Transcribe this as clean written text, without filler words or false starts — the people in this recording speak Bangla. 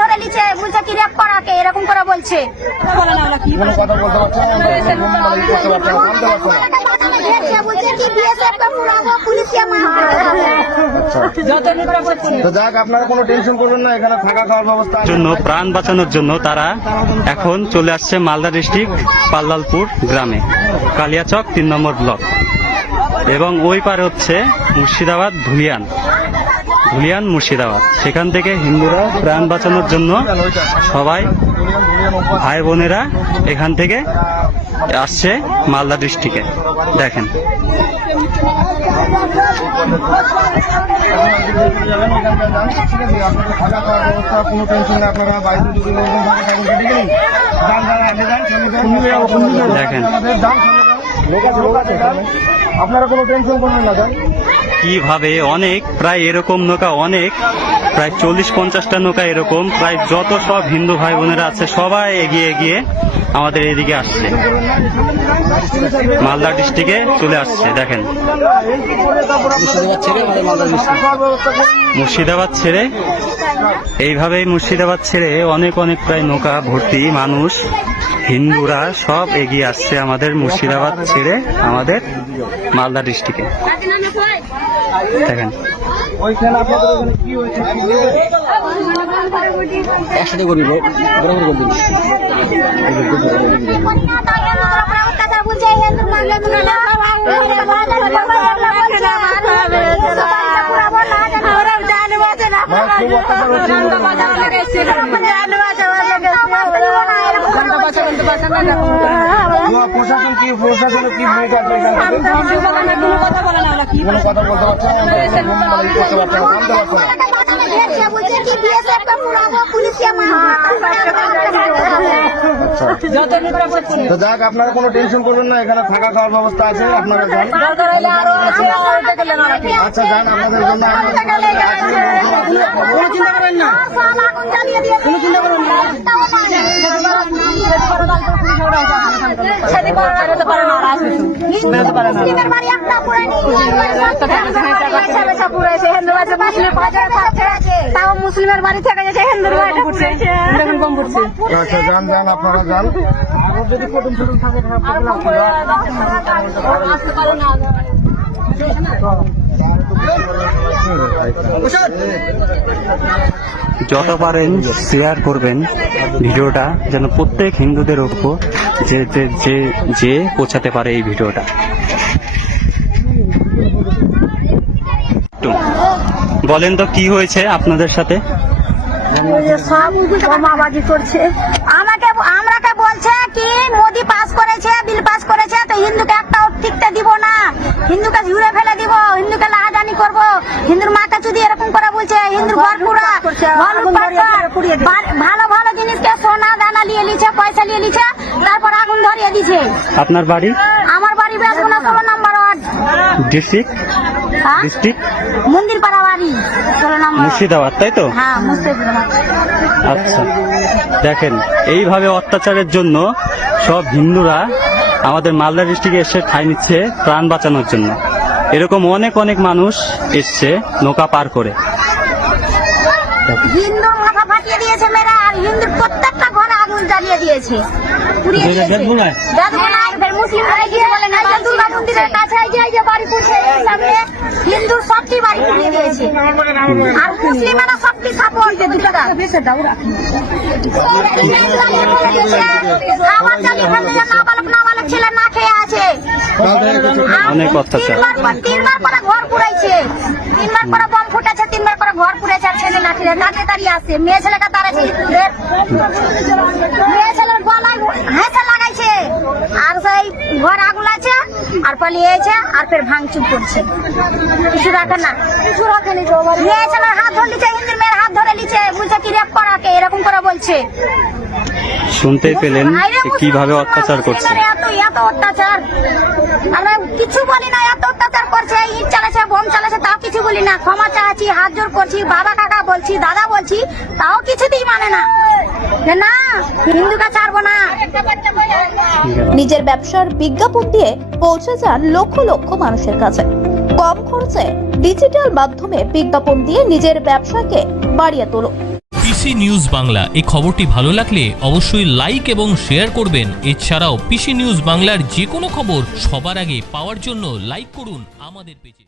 ধরে নিচ্ছে, বলছে কি রেপ করাকে এরকম করে বলছে। কোনো কথা বলতে পারছে না, করতে পারছে না, জানতে পারছে না। বলছে কি BSF কে পুরাবো, পুলিশকে মারবো। তো যাক, আপনারা কোনো টেনশন করবেন না, এখানে থাকা খাওয়ার ব্যবস্থা আছে। জন্য প্রাণ বাঁচানোর জন্য তারা এখন চলে আসছে মালদা ডিস্ট্রিক্ট পাল্লালপুর গ্রামে, কালিয়াচক 3 নম্বর ব্লক, এবং ওই পারে হচ্ছে মুর্শিদাবাদ ধুলিয়ান মুর্শিদাবাদ। সেখান থেকে হিন্দুরা প্রাণ বাঁচানোর জন্য সবাই ভাই বোনেরা এখান থেকে আসছে মালদা ডিস্ট্রিক্টে। দেখেন থাকা খাওয়ার ব্যবস্থা কোনো টেনশন নেই, আপনারা বাড়িতে যদি লোকজন থাকে দেখেন আপনারা কোনো টেনশন করবেন না। যান কিভাবে অনেক প্রায় এরকম নৌকা, অনেক প্রায় 40-50টা নৌকা এরকম প্রায় যত সব হিন্দু ভাই বোনেরা আছে সবাই এগিয়ে এগিয়ে আমাদের এদিকে আসছে, মালদা ডিস্ট্রিক্টে চলে আসছে। দেখেন মুর্শিদাবাদ ছেড়ে এইভাবেই মুর্শিদাবাদ ছেড়ে অনেক অনেক প্রায় নৌকা ভর্তি মানুষ হিন্দুরা সব এগিয়ে আসছে আমাদের মুর্শিদাবাদ ছেড়ে আমাদের মালদা ডিস্ট্রিক্টে। দেখেন ওইখানে আপনাদের ওখানে কি হয়েছে? একসাথে করি বরাবর করে দিন। প্রশাসন কি ভূমিকা কোনো কথা বলতে পারছে না, করতে পারছে না, জানতে পারছে না। বলছে কি BSF কে পুরাবো, পুলিশকে মারবো। তো যাক, আপনারা কোনো টেনশন করবেন না, এখানে থাকা খাওয়ার ব্যবস্থা আছে, আপনারা যান। আচ্ছা যান, আপনাদের জন্য কোনো চিন্তা করেন না, কোনো চিন্তা করেন না। মুসলিমের বাড়ি একটা পুরানি, তাও মুসলিমের বাড়ি থেকে যাচ্ছে হিন্দুর বাড়িটা পুড়েছে। আচ্ছা যান যান, আপনারা যান। যদি কুটুম টুটুম থাকে যত পারেন শেয়ার করবেন ভিডিওটা, যেন প্রত্যেক হিন্দুদের উপর যে পৌঁছাতে পারে এই ভিডিওটা। বলেন তো কি হয়েছে আপনাদের সাথে? সব বোমাবাজি করছে, আমরাকে বলছে কি মোদি পাস করেছে, বিল পাস করেছে, তো হিন্দুকে একটাও টিকতে দিব না, হিন্দুকে ঝুড়ে ফেলে দিব, হিন্দুকে লাহাজানি করব, হিন্দুর মাকে যদি এরকম করে বলছে, হিন্দুর ঘর পুরা ভালো ভালো জিনিসকে সোনা দানা নিয়ে নিচ্ছে, পয়সা নিয়ে নিচ্ছে, তারপর আগুন ধরিয়ে দিছে। আপনার বাড়ি? আমার বাড়ি বেসগুনা 16 নম্বর ওয়ার্ড, ডিস্ট্রিক্ট মন্দির পাড়া বাড়ি, 16 নম্বর মুর্শিদাবাদ, তাই তো? হ্যাঁ মুর্শিদাবাদ। আচ্ছা দেখেন, এইভাবে অত্যাচারের জন্য সব হিন্দুরা আমাদের মালদা ডিস্ট্রিক্টে এসে ঠাঁই নিচ্ছে প্রাণ বাঁচানোর জন্য। এরকম অনেক অনেক মানুষ এসছে নৌকা পার করে। হিন্দুর মাথা ফাটিয়ে দিয়েছে মেয়েরা, আর হিন্দুর প্রত্যেকটা ঘরে আগুন জ্বালিয়ে দিয়েছে, পুড়িয়ে দিয়েছে। মুসলিমরা গিয়ে বলে না, দুর্গা মন্দিরের কাছে এই যে বাড়ি পুড়ছে, এই সামনে হিন্দুর সবটি বাড়ি পুড়িয়ে দিয়েছে, আর মুসলিমেরা সবটি সাপোর্ট নাবালক ছেলে না খেয়ে আছে। অনেক অত্যাচার। 3বার করে ঘর পুড়াইছে, 3বার করে বম ফুটেছে, 3বার করে ঘর পুড়েছে, আর ছেলে লাঠি দাঁড়িয়ে আছে, মেয়ে ছেলেকে তাড়াচ্ছে, মেয়ে ছেলের গলায় হাঁসা লাগাইছে, আর সেই ঘর আগুন আছে, আর পালিয়েছে, আর ফের ভাঙচুর করছে, কিছু রাখে না, কিছু রাখেনি। মেয়ে ছেলের হাত ধরে নিচ্ছে, হিন্দুর মেয়ের হাত ধরে নিচ্ছে, বলছে কি রেপ করাকে এরকম করে বলছে। শুনতে পেলেন কিভাবে অত্যাচার করছে। এত অত্যাচার আমরা কিছু বলি না, এত অত্যাচার করছে, ইট চালাচ্ছে, বোম চালাচ্ছে, তাও কিছু বলি না। ক্ষমা চাচ্ছি, হাত জোর করছি, বাবা কাকা বলছি, দাদা বলছি, তাও কিছুতেই মানে না, না হিন্দুকে ছাড়বো না। নিজের ব্যবসার বিজ্ঞাপন দিয়ে পৌঁছে যান লক্ষ লক্ষ মানুষের কাছে। কম খরচে ডিজিটাল মাধ্যমে বিজ্ঞাপন দিয়ে নিজের ব্যবসাকে বাড়িয়ে তোলো। পিসি নিউজ বাংলা এই খবরটি ভালো লাগলে অবশ্যই লাইক এবং শেয়ার করবেন। এছাড়াও পিসি নিউজ বাংলার যে কোনো খবর সবার আগে পাওয়ার জন্য লাইক করুন আমাদের পেজে।